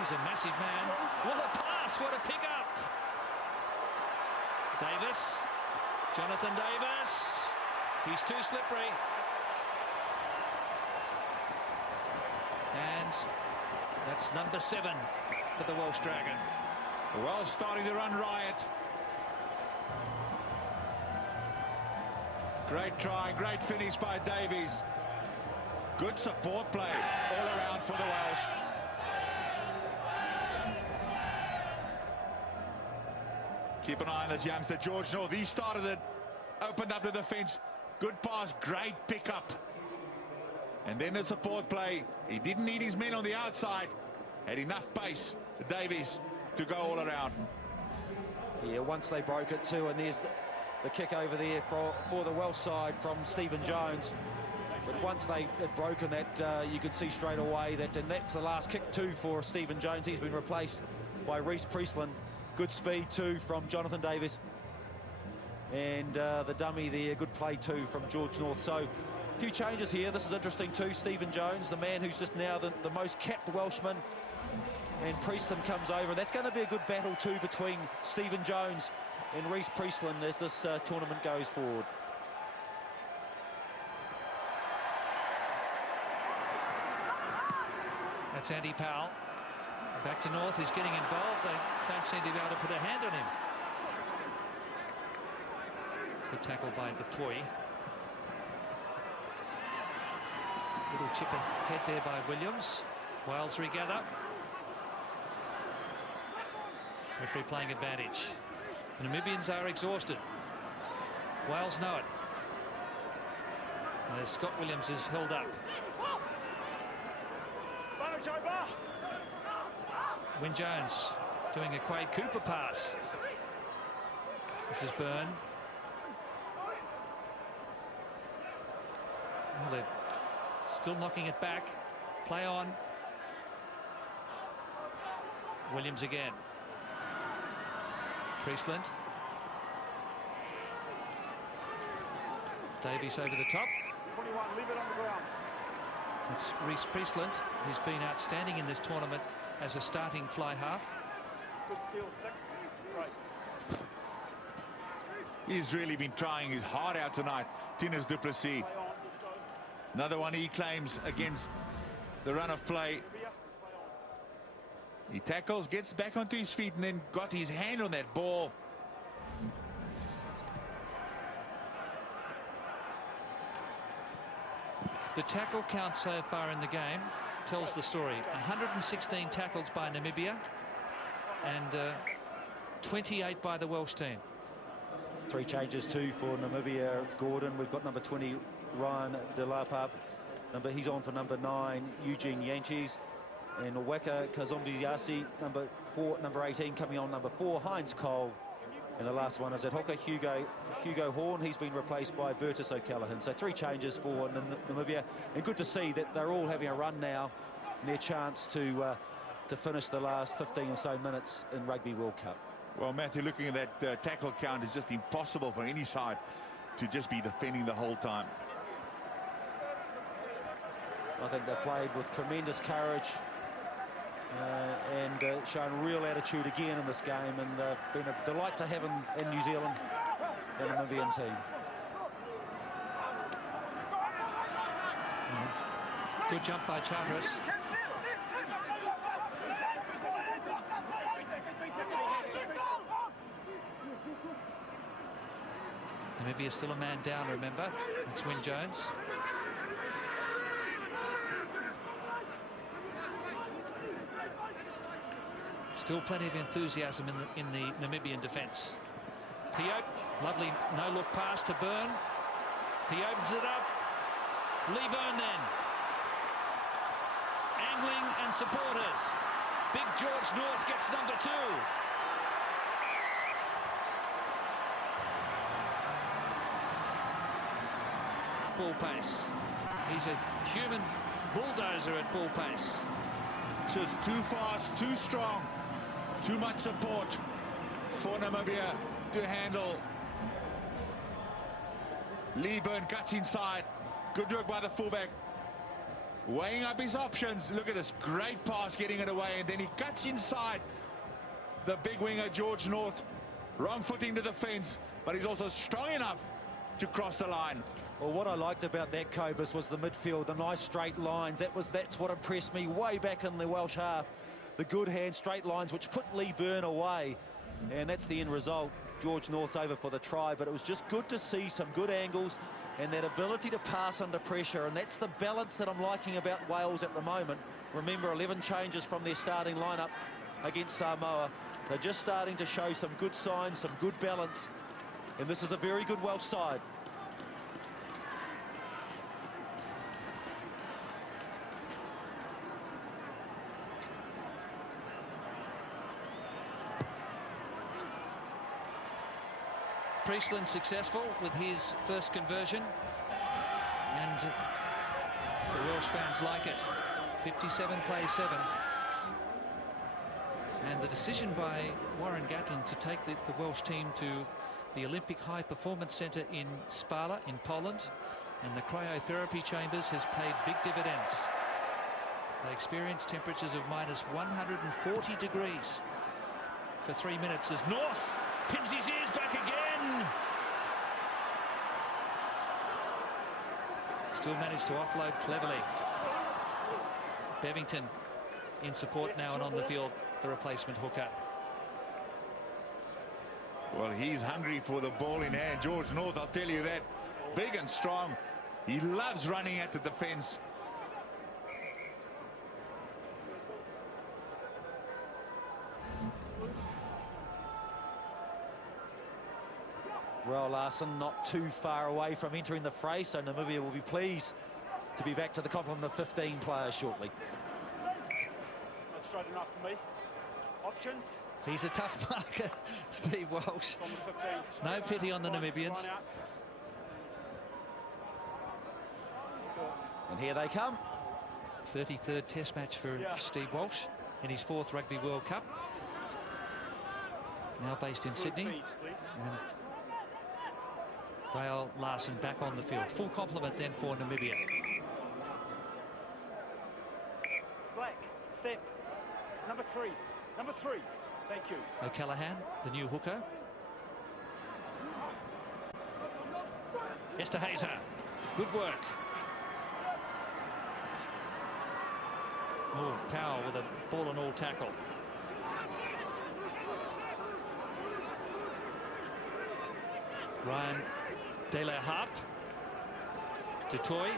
He's a massive man. What a pass, what a pick-up. Davis, Jonathan Davis. He's too slippery. And that's number 7 for the Welsh Dragon. Well, starting to run riot. Great try, great finish by Davies. Good support play all around for the Welsh. Keep an eye on this youngster, George North. He started it, opened up the defence. Good pass, great pickup. And then the support play. He didn't need his men on the outside. Had enough pace, Davies, to go all around. Yeah, once they broke it too, and there's the kick over there for the Welsh side from Stephen Jones. But once they had broken that, you could see straight away that, and that's the last kick too for Stephen Jones. He's been replaced by Reece Priestland. Good speed too from Jonathan Davis. And the dummy there, good play too from George North. So a few changes here. This is interesting too. Stephen Jones, the man who's just now the most capped Welshman, and Priestland comes over. That's going to be a good battle too between Stephen Jones and Reece Priestland as this tournament goes forward. That's Andy Powell. Back to North, he's getting involved. They don't seem to be able to put a hand on him. Good tackle by Detroit. Little chip ahead there by Williams. Wales regather. Referee playing advantage. The Namibians are exhausted. Wales know it. As Scott Williams is held up. Wyn Jones doing a Quade Cooper pass. This is Byrne. Well, they're still knocking it back. Play on. Williams again. Priestland. Davies over the top. 21, leave it on the ground. It's Reece Priestland, who's been outstanding in this tournament as a starting fly half. Good skill, 6. Right. He's really been trying his heart out tonight, Tinus du Plessis. Play on, let's go. Another one he claims against the run of play. He tackles, gets back onto his feet, and then got his hand on that ball. The tackle count so far in the game tells the story. 116 tackles by Namibia and 28 by the Welsh team. 3 changes too for Namibia. Gordon, we've got number 20 Ryan De La Pap. He's on for number 9 Eugene Yanchis, and Weka Kazombiasi, number 18 coming on number 4 Heinz Cole. And the last one is at hooker, Hugo Horn. He's been replaced by Bertus O'Callaghan. So 3 changes for Namibia. And good to see that they're all having a run now and their chance to finish the last 15 or so minutes in Rugby World Cup. Well, Matthew, looking at that tackle count, is just impossible for any side to just be defending the whole time. I think they played with tremendous courage and shown real attitude again in this game, and they've been a delight to have in New Zealand, the Namibian team. Good jump by Charteris. Namibia still a man down, remember. That's Wyn Jones. Still plenty of enthusiasm in the Namibian defence. Lovely no-look pass to Byrne. He opens it up. Lee Byrne then. Angling and supported. Big George North gets number 2. Full pace. He's a human bulldozer at full pace. So it's too fast, too strong, too much support for Namibia to handle. Lee Byrne cuts inside. Good work by the fullback. weighing up his options. Look at this great pass, getting it away, and then he cuts inside the big winger George North, wrong footing to the fence, but he's also strong enough to cross the line. Well, what I liked about that, Cobus, was the midfield, the nice straight lines. That's what impressed me way back in the Welsh half. The good hand straight lines which put Lee Byrne away, and that's the end result. George North over for the try, but it was just good to see some good angles and that ability to pass under pressure, and that's the balance that I'm liking about Wales at the moment. Remember, 11 changes from their starting lineup against Samoa. They're just starting to show some good signs, some good balance, and this is a very good Welsh side. Priestland successful with his first conversion, and the Welsh fans like it. 57 plays 7, and the decision by Warren Gatland to take the Welsh team to the Olympic High Performance Centre in Spala in Poland and the cryotherapy chambers has paid big dividends. They experienced temperatures of minus 140 degrees for 3 minutes as North pins his ears back again. Still managed to offload cleverly. Bevington in support now and on the field, the replacement hooker. Well, he's hungry for the ball in hand. George North, I'll tell you that. Big and strong. He loves running at the defence. Well, Larson not too far away from entering the fray, so Namibia will be pleased to be back to the complement of 15 players shortly. That's straight enough for me. Options. He's a tough marker, Steve Walsh. On the 15. No pity on the Namibians. And here they come. 33rd Test match for Steve Walsh in his 4th Rugby World Cup. Now based in Sydney. And Rael Larson back on the field. Full complement then for Namibia. Black, step. Number 3. Number 3. Thank you. O'Callaghan, the new hooker. Esterhazy, good work. Oh, Powell with a ball and all tackle. Ryan De La Harpe. Dutoy.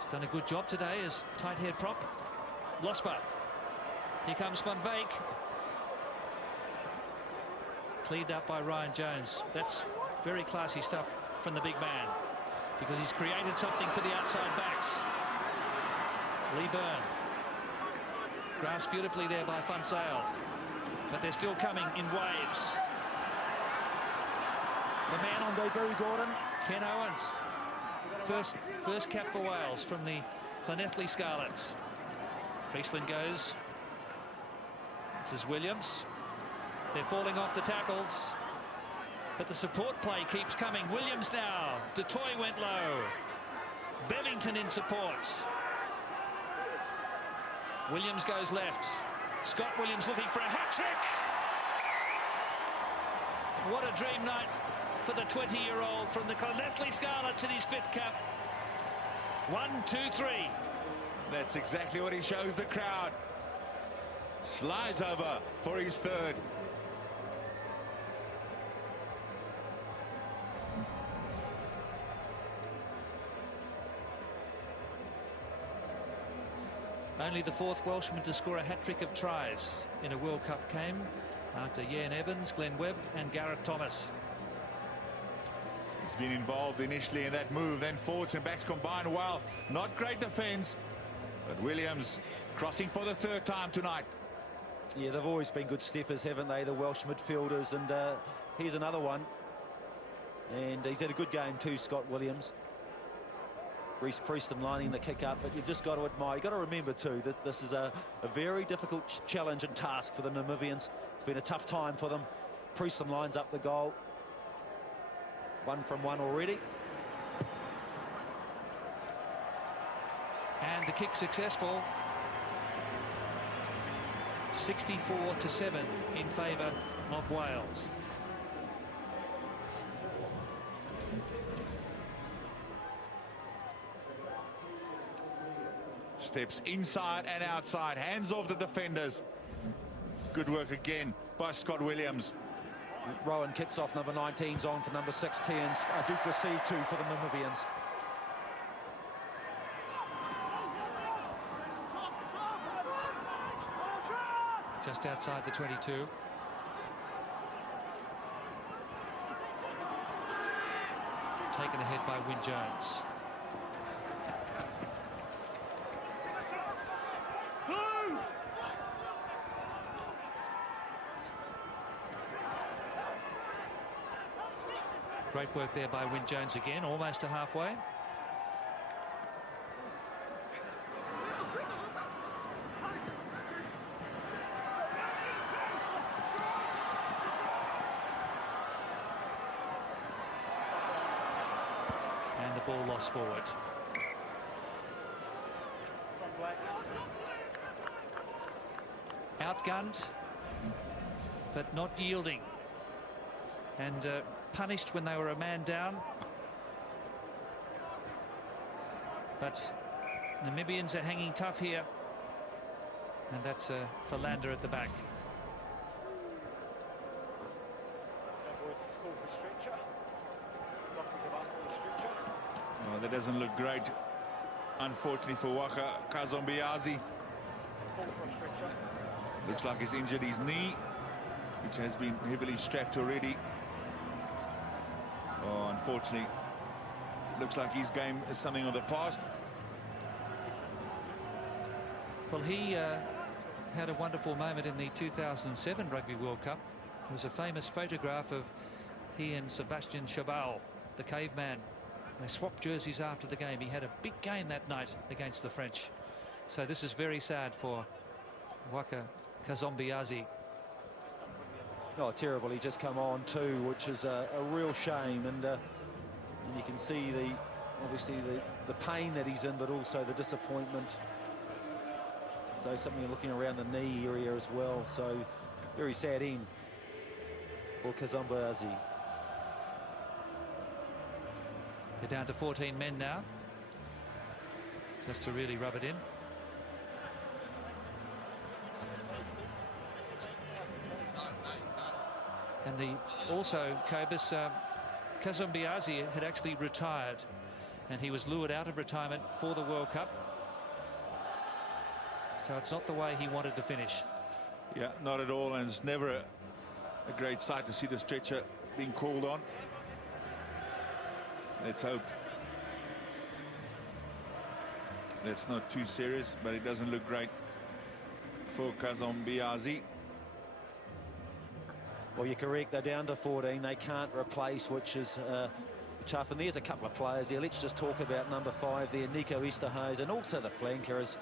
He's done a good job today as tight head prop. Losper. Here comes Van Veek. Cleared up by Ryan Jones. That's very classy stuff from the big man, because he's created something for the outside backs. Lee Byrne. Grasped beautifully there by Van Zyl. But they're still coming in waves. The man on debut, Gordon. Ken Owens. First cap for Wales from the Llanelli Scarlets. Priestland goes. This is Williams. They're falling off the tackles, but the support play keeps coming. Williams now. Dutoy went low. Bevington in support. Williams goes left. Scott Williams looking for a hat-trick. What a dream night for the 20-year-old from the Llanelli Scarlets in his 5th cap. 1, 2, 3. That's exactly what he shows the crowd. Slides over for his 3rd. Only the 4th Welshman to score a hat-trick of tries in a World Cup game, after Ian Evans, Glenn Webb and Garrett Thomas. He's been involved initially in that move, then forwards and backs combined well. Not great defence, but Williams crossing for the 3rd time tonight. Yeah, they've always been good steppers, haven't they, the Welsh midfielders, and here's another one. And he's had a good game too, Scott Williams. Reece Priestland lining the kick up, but you've just got to admire, you've got to remember too that this is a very difficult challenge and task for the Namibians. It's been a tough time for them. Priestland lines up the goal. 1 from 1 already. And the kick successful. 64-7 in favour of Wales. Steps inside and outside, hands off the defenders. Good work again by Scott Williams. Rowan Kitsoff, number 19's on for number 16. Duplessis too for the Namibians. Just outside the 22. Taken ahead by Wyn Jones. Great work there by Wyn Jones again, almost to halfway. And the ball lost forward. Outgunned, but not yielding. And punished when they were a man down. But Namibians are hanging tough here. And that's for Lander at the back. Oh, that doesn't look great, unfortunately, for Waka Kazombiazi. Looks like he's injured his knee, which has been heavily strapped already. Oh, unfortunately, looks like his game is something of the past. Well, he had a wonderful moment in the 2007 Rugby World Cup. There was a famous photograph of he and Sebastian Chabal, the caveman. They swapped jerseys after the game. He had a big game that night against the French. So this is very sad for Waka Kazombiazi. Oh, terrible. He just come on too, which is a real shame. And you can see obviously the pain that he's in, but also the disappointment. So something looking around the knee area as well. So very sad end for Kazombiazi. They're down to 14 men now, just to really rub it in. And also, Cobus, Kazombiazi had actually retired, and he was lured out of retirement for the World Cup. So it's not the way he wanted to finish. Yeah, not at all, and it's never a great sight to see the stretcher being called on. Let's hope that's not too serious, but it doesn't look great for Kazombiazi. Well, you're correct. They're down to 14. They can't replace, which is tough. And there's a couple of players there. Let's just talk about number 5 there, Nico Esterhuis, and also the flankers.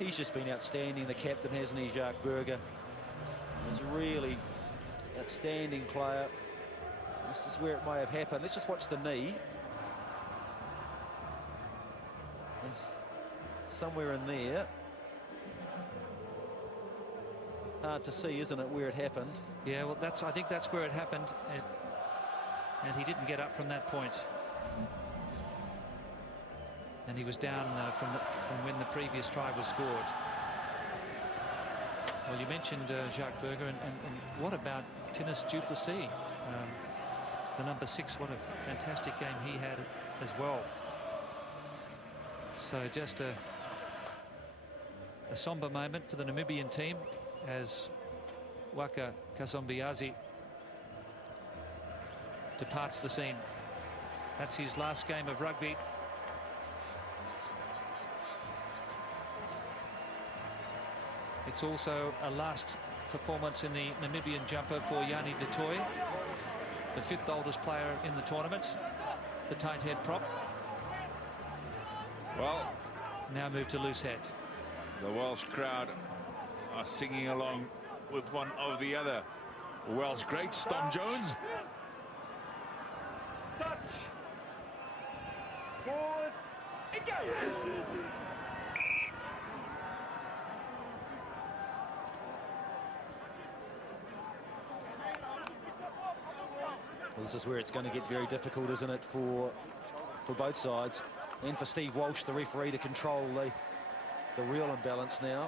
He's just been outstanding. The captain, hasn't he, Jacques Burger? He's a really outstanding player. This is where it may have happened. Let's just watch the knee. It's somewhere in there. Hard to see, isn't it, where it happened? Yeah, well, I think that's where it happened, and he didn't get up from that point. And he was down from when the previous try was scored. Well, you mentioned Jacques Burger, and what about Tinus Duplessis? The number 6, what a fantastic game he had as well. So just a somber moment for the Namibian team as Waka Kazombiazi departs the scene. That's his last game of rugby. It's also a last performance in the Namibian jumper for Yanni du Toit, the 5th oldest player in the tournament, the tight head prop. Well, now moved to loose head. The Welsh crowd are singing along with one of the other Welsh greats, Tom Jones. Touch. Pause. Engage. Well, this is where it's going to get very difficult, isn't it, for both sides, and for Steve Walsh, the referee, to control the real imbalance now.